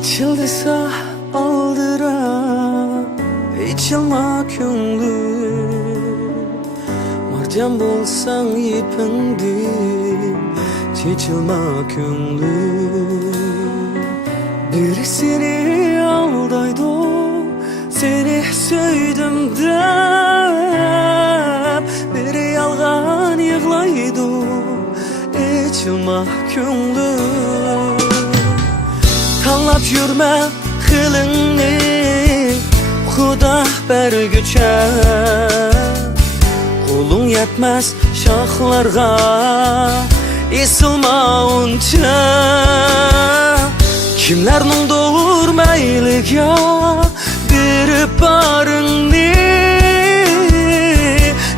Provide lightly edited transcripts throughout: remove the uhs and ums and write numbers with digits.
İçildisa aldıra, içilma könglüm. Marcan bolsan ipindi, çeçilma könglüm. Birisini aldaydı, seni söydüm dep. Biri yalgan yığlaydı, içilma könglüm. Tanlap yürme kılını, Xuda bergüçe. Kolun yetmez şahlarga, isilma unca. Kimlernin doğur meyliga, bir barını.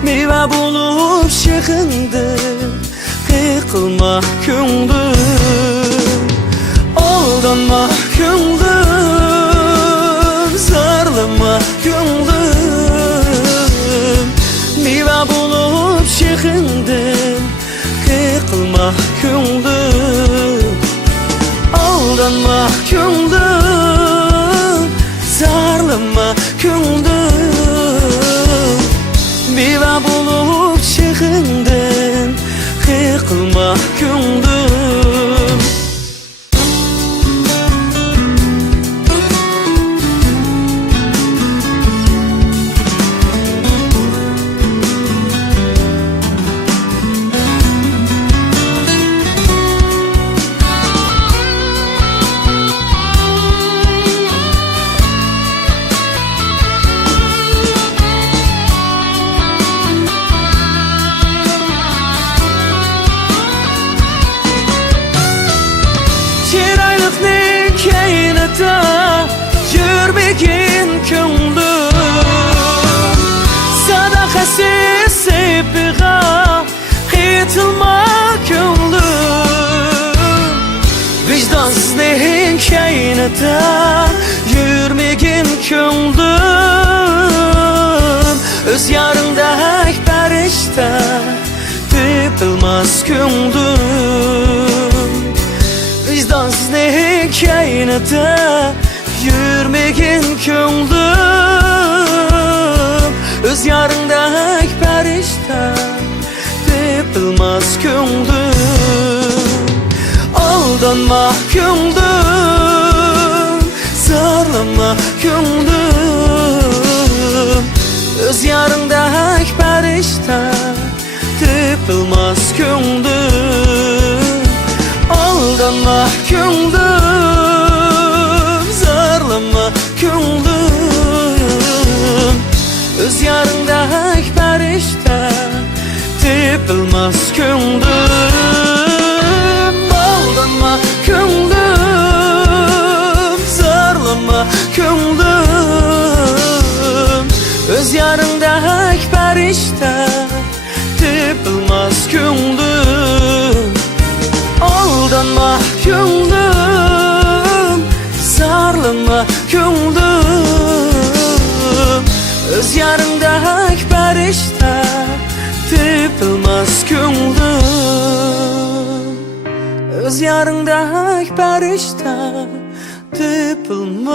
Meyve bulup şıkındı, kıkılma könglüm. Aldanma könglüm, zarlama könglüm. Meyve bulup şıkındın, kıkılma könglüm. Aldanma könglüm, zarlama könglüm. Meyve bulup şıkındın, kıkılma könglüm. Yürmegin könglüm, sadakasiz sevgiga kıytılma könglüm. Vicdansızlığın kainata yürmegin könglüm. Öz yarındaki perişte tepilmez könglüm. Vicdansızlığın kainata yürmegin könglüm. Öz yarındaki perişte tepilmez könglüm. Aldanma könglüm, zarlama könglüm. Öz yarındaki perişte tepilmez könglüm. Aldanma könglüm, zarlama könglüm. Öz yarındaki perişte tepilmez könglüm. Aldanma könglüm, zarlama könglüm. Öz yarındaki perişte tepilmez könglüm. Aldanma könglüm, zarlama könglüm. Öz yarındaki perişte tepilmez könglüm. Öz yarındaki perişte tepilmez